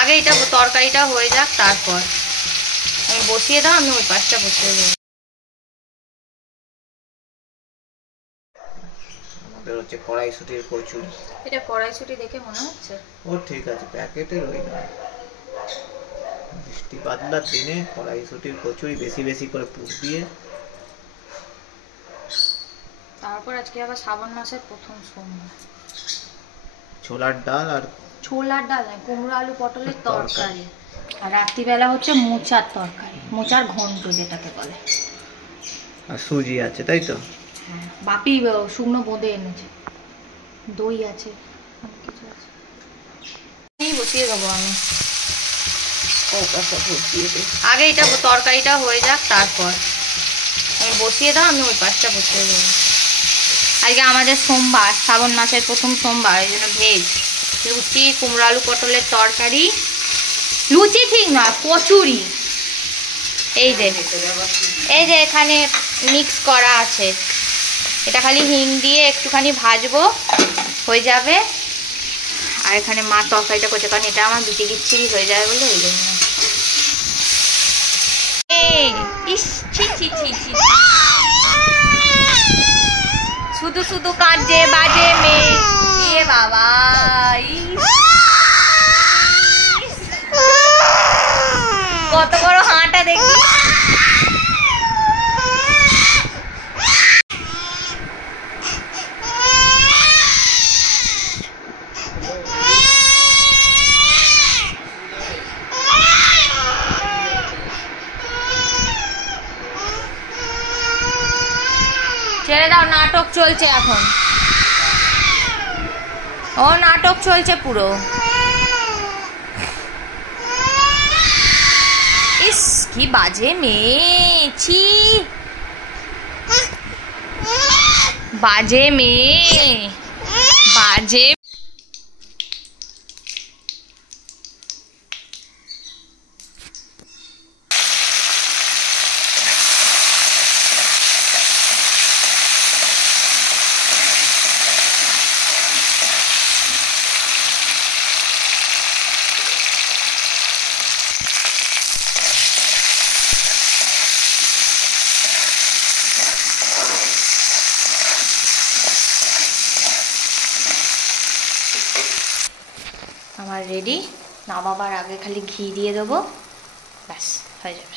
আগে এটা তরকারিটা হয়ে যাক, তারপর আমি বসিয়ে দাও, আমি ওই পাশটা বসিয়ে দেবো। আমাদের হচ্ছে কড়াইশুটির কচুরি। এটা কড়াইশুটি দেখে মনে হচ্ছে ও ঠিক আছে, প্যাকেটের ওই না। বৃষ্টি বাদলার দিনে কড়াইশুটির কচুরি বেশি বেশি করে পুর দিয়ে। তারপর আজকে আবার শ্রাবণ মাসের প্রথম সোমবার। ছোলার ডাল আর ছোলার ডাল নয়, কুমড়ো আলু পটলের তরকারি। আর রাত্রিবেলা হচ্ছে মোচার তরকারি, মোচার ঘন্ট যেটাকে বলে। আর সুজি আছে, তাই তো? হ্যাঁ, বাপি শুকনো বোঁদে এনেছে, দই আছে, অনেক কিছু আছে। বসিয়ে দেবো আমি। আগে এটা তরকারিটা হয়ে যাক, তারপর আমি বসিয়ে দাও, আমি ওই পাশটা বসিয়ে দেবো। আজকে আমাদের সোমবার, শ্রাবণ মাসের প্রথম সোমবার, এই জন্য ভেজ। লুচি, কুমড়ো আলু পটলের তরকারি, লুচি ঠিক নয়, কচুরি। এই যে এখানে মিক্স করা আছে, এটা খালি হিং দিয়ে একটুখানি ভাজবো, হয়ে যাবে। আর এখানে মা তরকারিটা করছে, কারণ এটা আমার বিটি গিচ্ছিরি হয়ে যাবে বলে, ওই জন্য। শুধু শুধু কাঁদছে, বাজে মেয়ে। ইয়ে বাবা, কত বড় হাঁটা দেখি। ছেড়ে দাও, নাটক চলছে এখন। ও নাটক চলছে পুরো। ইস কি বাজে মেয়ে, ছি বাজে মেয়ে, বাজে। আমার রেডি। নামাবার আগে খালি ঘি দিয়ে দেবো, ব্যাস হয়ে যাবে।